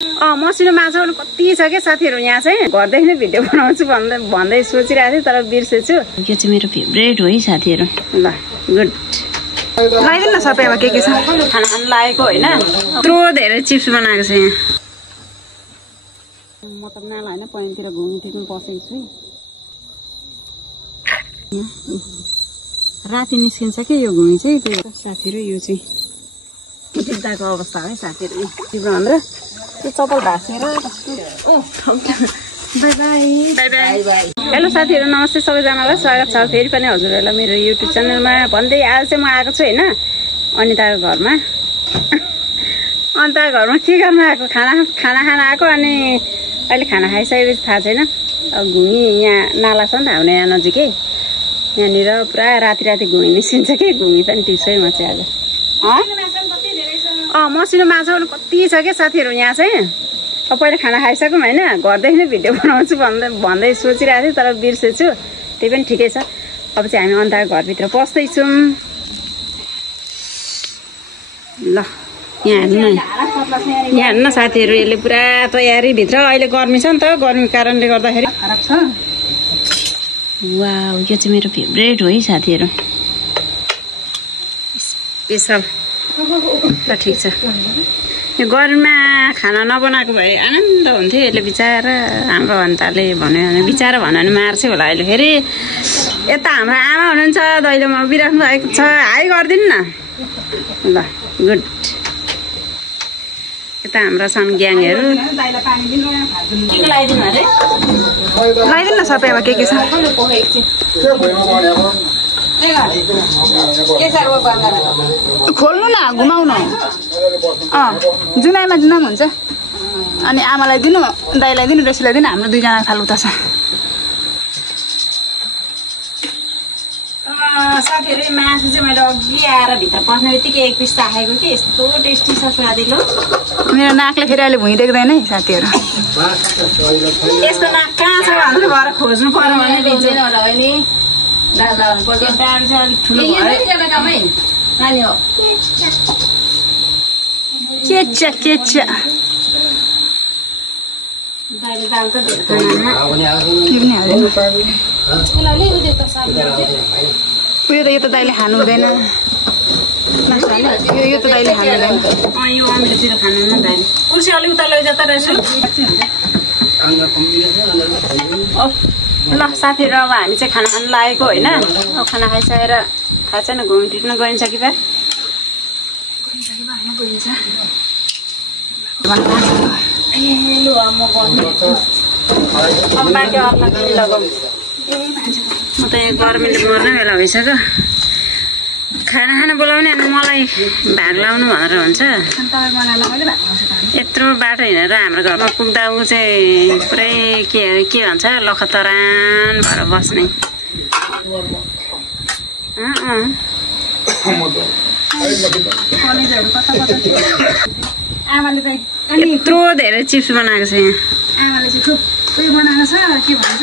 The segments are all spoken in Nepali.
मसिनो माछा कति छ के साथीहरु यहाँ चाहिँ घरदेखि नै भिडियो बनाउँछु भन्दै सोचिरहेको थिएँ तर बिर्सेछु। यो चाहिँ मेरो फेभरेट हो है साथीहरु। ल गुड लगाइदिनु न सबैमा के छ खाना खान लागेको हैन। यत्रो धेरै चिप्स बनाएको छ यहाँ। म त नाला हैन पइन्तिर घुम्नु टिक्नु बसेको छु। राति निस्किन्छ के यो घुमी चाहिँ साथीहरु। यो चाहिँ जिद्दाको अवस्था है साथीहरु। तिम्रो हाम्रो यो चप्पल भासेर बाइ बाइ। हेलो साथीहरु नमस्ते सबैजनालाई स्वागत छ फेरि पनि हजुरहरुलाई मेरो युट्युब च्यानलमा। भन्दै आज चाहिँ म आएको छु हैन अनिताको घरमा। अनिताको घरमा के गर्न आएको खाना खान आएको। अनि अहिले खाना खाइसकेपछि थाहा छैन। अब घुमी यहाँ नाला छ नि त हाम्रो यहाँ नजिकै। यहाँनिर पुरा राति घुमी निस्किन्छ कि घुमी पनि टिप्छु है म चाहिँ आज। मसिनो माछा कति छ के साथीहरु यहाँ चाहिँ। अब पहिला खाना खाइसक्यौँ हैन घरदेखि नै भिडियो बनाउँछु भन्दै सोचिरहेको थिएँ तर बिर्सेछु। त्यही पनि ठिकै छ। अब चाहिँ हामी अनिताको घरभित्र पस्दैछौँ। ल यहाँ हेर्नु न साथीहरु यसले पुरा तयारी भित्र। अहिले गर्मी छ नि त गर्मीको कारणले गर्दाखेरि खराब छ। वाउ यो चाहिँ मेरो फेभरेट हो है साथीहरु। स्पेशल ल ठिक छ। यो गर्मीमा खाना नबनाएको भए आनन्द हुन्थ्यो। यसले बिचारा हाम्रो अनिताले भन्यो भने बिचारा भन्यो भने मार्छ होला अहिले। फेरि यता हाम्रो आमा हुनुहुन्छ दैलोमा उभिराख्नु भएको छ। हाई गरिदिनु न ल गुड। यता हाम्रो छन् ग्याङहरू। लगाइदिनु न सबैमा के छ खोल्नु न घुमाउनु। जुनाइमा जुनाम हुन्छ। अनि आमालाई दिनु दाइलाई दिनु रेसीलाई दिनु। हाम्रो दुईजना थाल उता छ। साथीहरु मासु चाहिँ मैले अघि आएर भित्र पस्ने बित्तिकै एक पिस राखेको कि यस्तो टेस्टी छ स्वादिलो। मेरो नाकले फेरि अहिले भुइँ देख्दैन है साथीहरु। यस्तो नाक कहाँ छ भनेर भएर खोज्नु पर्यो भने दिँदैन होला नि। दाल पर्छ दाल चाहिँ अलिक ठुलो भयो। केचा दाइले दाल त के पनि हाल्दैन। उयो त यो त दाइले खानु हुँदैन। यो त दाइले खानु हुँदैन। यो अमिलोतिर खानु न दाइले। कुर्सी अलि उता लैजा त रहेछ। ल साथीहरु अब हामी चाहिँ खाना खान लागेको हैन। अब खाना खाइसकेर थाहा छैन घुम्नु टिप्न गइन्छ कि बा म त यहाँ गर्मीले मर्ने बेला भइसक्यो। खाना खान बोलाउने अनि मलाई भाग लाउनु भनेर भन्छ। यत्रो बाटो हिँडेर हाम्रो घरमा पुग्दा ऊ चाहिँ पुरै के भन्छ लखतरान भएर बस्ने। यत्रो धेरै चिप्स बनाएको छ यहाँ। आमाले चाहिँ उयो बनाएको छ के भन्छ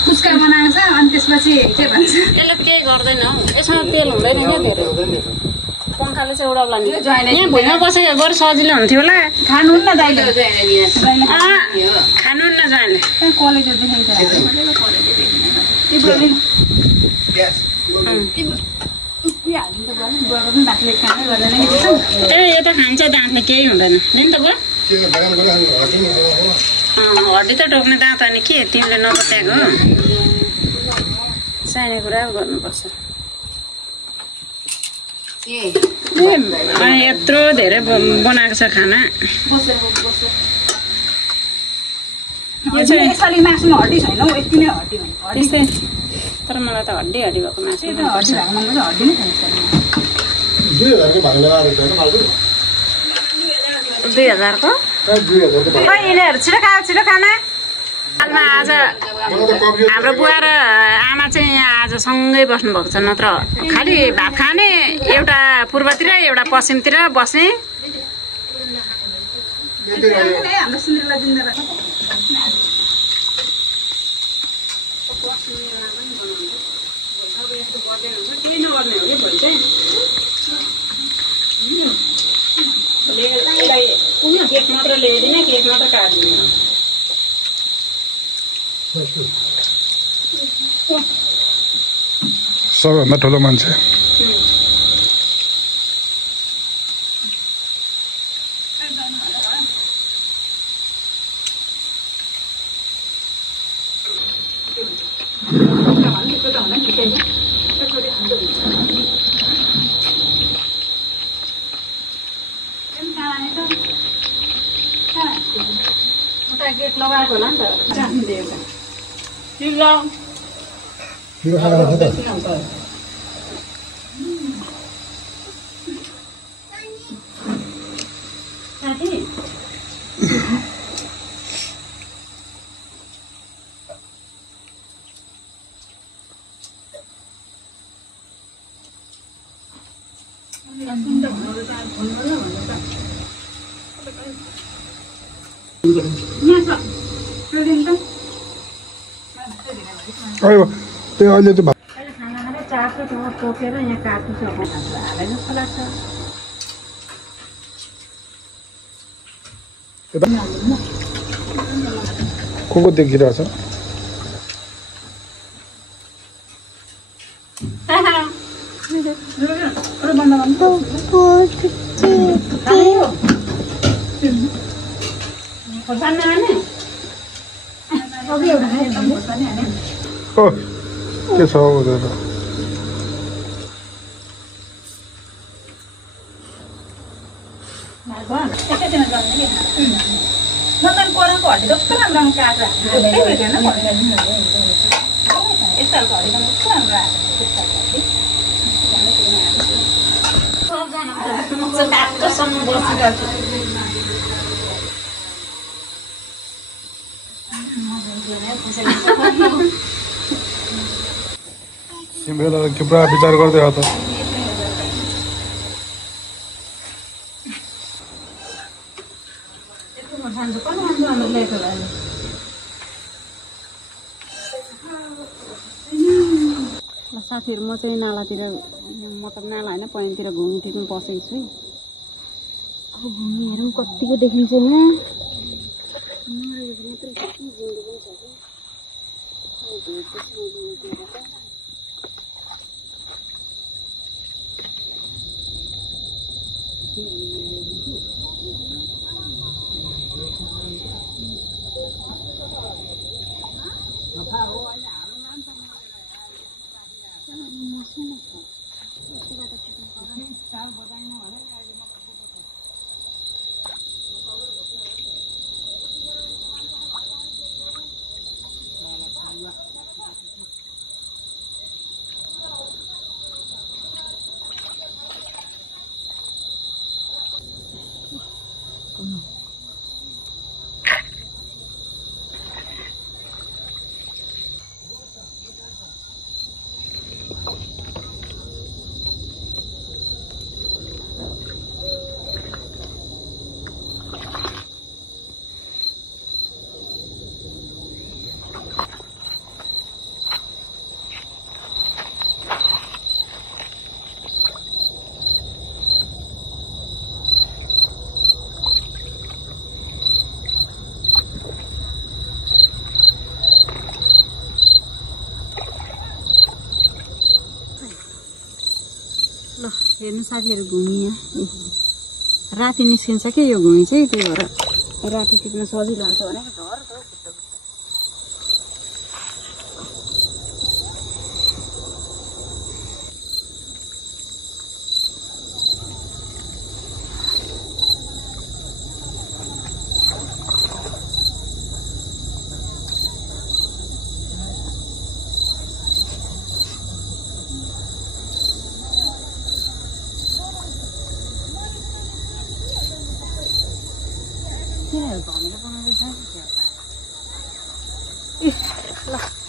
पुस्का बनाएको छ। अनि त्यसपछि के भन्छ यसले केही गर्दैन हौ। यसमा तेल हुँदैन क्या धेरै। पङ्खाले चाहिँ उडाउला नि। यहाँ भुइँमा बसेको गएर सजिलो हुन्थ्यो होला। खानुहुन्न दाइले खानुहुन्न जाने कलेजो देखाइदिन्छ। ए यो त खान्छ दाँतले केही हुँदैन नि त बुवा। हड्डी त टोक्ने दाँत अनि के तिमीले नबत्याएको हो। चाहिने कुरा गर्नुपर्छ। अनि यत्रो धेरै बनाएको छ खाना। यसपालि मासुमा हड्डी छैन हौ। यति नै हड्डी त्यस्तै। तर मलाई त हड्डी भएको मासु हड्डी नै खान्छ। 2000 को यिनीहरू छिटो खाना। आज हाम्रो बुवा र आमा चाहिँ यहाँ आज सँगै बस्नु भएको छ। नत्र खालि भात खाने एउटा पूर्वतिर एउटा पश्चिमतिर बस्ने। केक मात्र ल्याइदिने केक मात्र काट्दिने सबैभन्दा ठुलो मान्छे गेट लगाएको होला नि त जान्थ्यो एउटा साथी त्यो अहिले त्यो खाना खाँदा चारको टोकेर यहाँ काट्नु सक्नु हाले जस्तो लाग्छ को देखिरहेछ ओ के छ मदन कोराको हड्डी कस्तो राम्रो काट्रा यस्तो हड्डी कस्तो राम्रो सिमरेला के पुरा विचार गर्दै हो त साथीहरू म चाहिँ नालातिर मतलब नाला होइन पानीतिर घुम्नु टिक्नु बसेको छु अब घुम्नेहरू कतिको देखिन्छ यहाँ ल हेर्नु साथीहरू घुमी यहाँ राति निस्किन्छ कि यो घुमी चाहिँ त्यही भएर राति टिप्न सजिलो हुन्छ भने भनेर बनाउँदैछ ल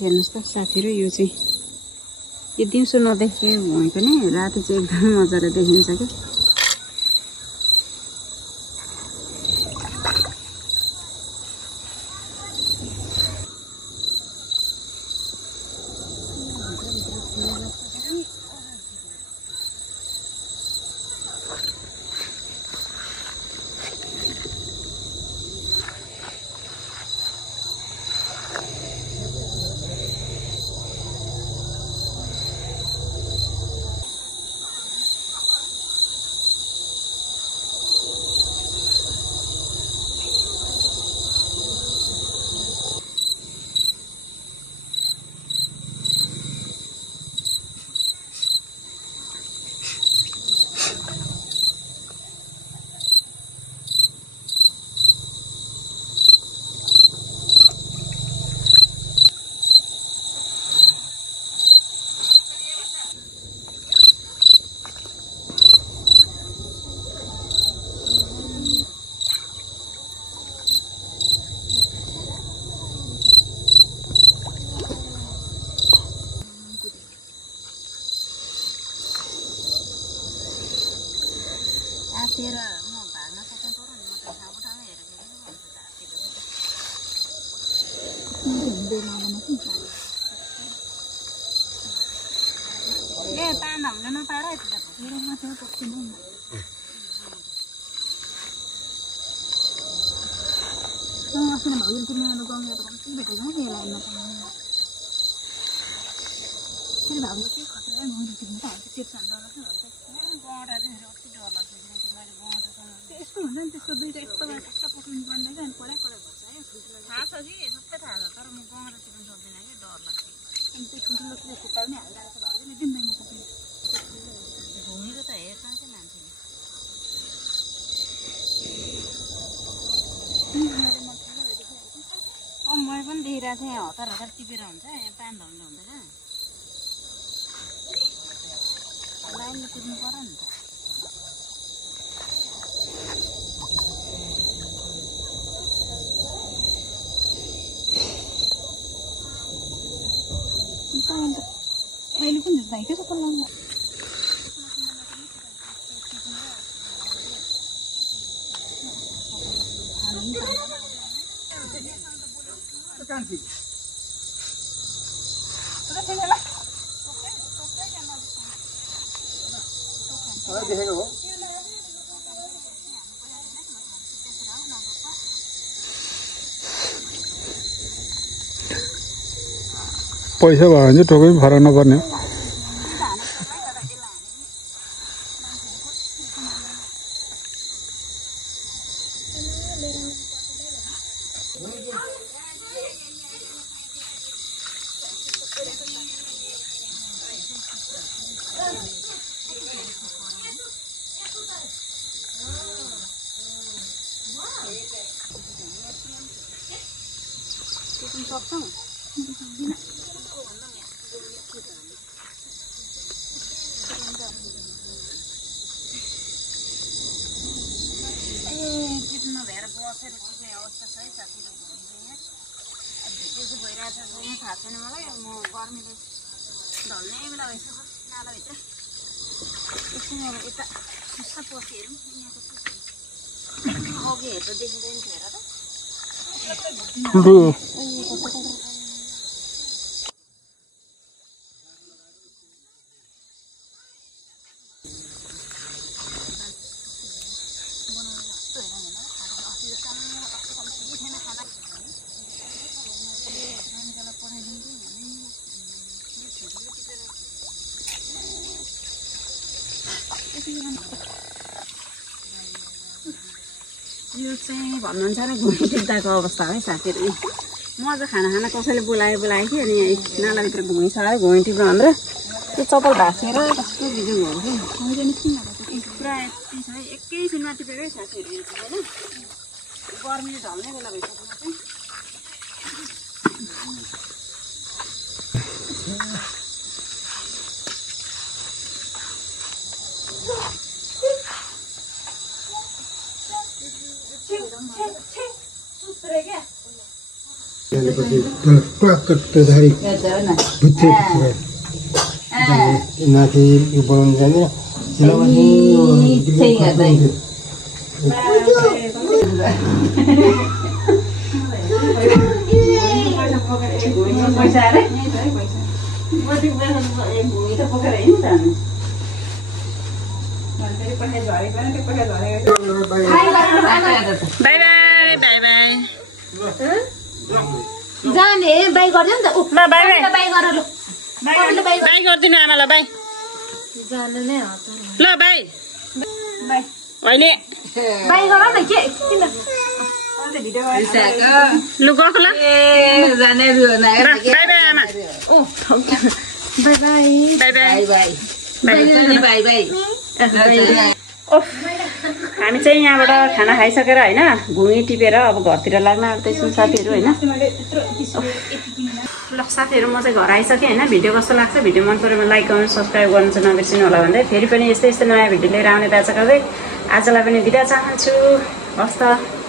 हेर्नुहोस् त साथीहरू, यो चाहिँ यो दिउँसो नदेखे भए पनि राति चाहिँ एकदमै मजाले देखिन्छ क्या। मैले पनि देखिरहेको थिएँ, हतार हतार टिपेर हुन्छ यहाँ पानी धर्नु हुँदैन, लाइनमा टिप्नु पर्यो नि त। मैले पनि जाइके छ पल्ला पैसा भयो भने चाहिँ टोकै फरक नपर्ने हो। यो चाहिँ भन्नुहुन्छ र घुमी टिप्दाको अवस्था है साथीहरू। म आज खाना कसैले बोलायो कि अनि नालाभित्र घुमी छ घुमी टिप्नु भनेर त्यो चप्पल भाँसेर कस्तो बिजोङ भयो कि पुरा यति छ है, एकैछिनमा टिपेकै साथीहरू यो चाहिँ होइन। गर्मीले ढल्ने बेला भइसक्नु चाहिँ हालेपछि टक्क त्यसरी भुत्रे नाथे यो बनाउनु जाने जाने बाई गर्दियो नि त उ ल बाई बाई बाई गर ल बाई गर्दिनु आमालाई बाई जाने नै हो ल बाई बाई होइन बाई गर न के किन लु गएको ल बाई बाई आमा बाई बाई बाई बाई हामी चाहिँ यहाँबाट खाना खाइसकेर होइन घुमी टिपेर अब घरतिर लाग्न आँट्दैछौँ साथीहरू होइन। ल साथीहरू म चाहिँ घर आइसकेँ होइन। भिडियो कस्तो लाग्छ, भिडियो मन पऱ्यो भने लाइक कमेन्ट सब्सक्राइब गर्नु चाहिँ नबिर्सिनु होला भन्दै फेरि पनि यस्तै यस्तै नयाँ भिडियो लिएर आउने बाचा गर्दै आजलाई पनि बिदा चाहन्छु। हस् त।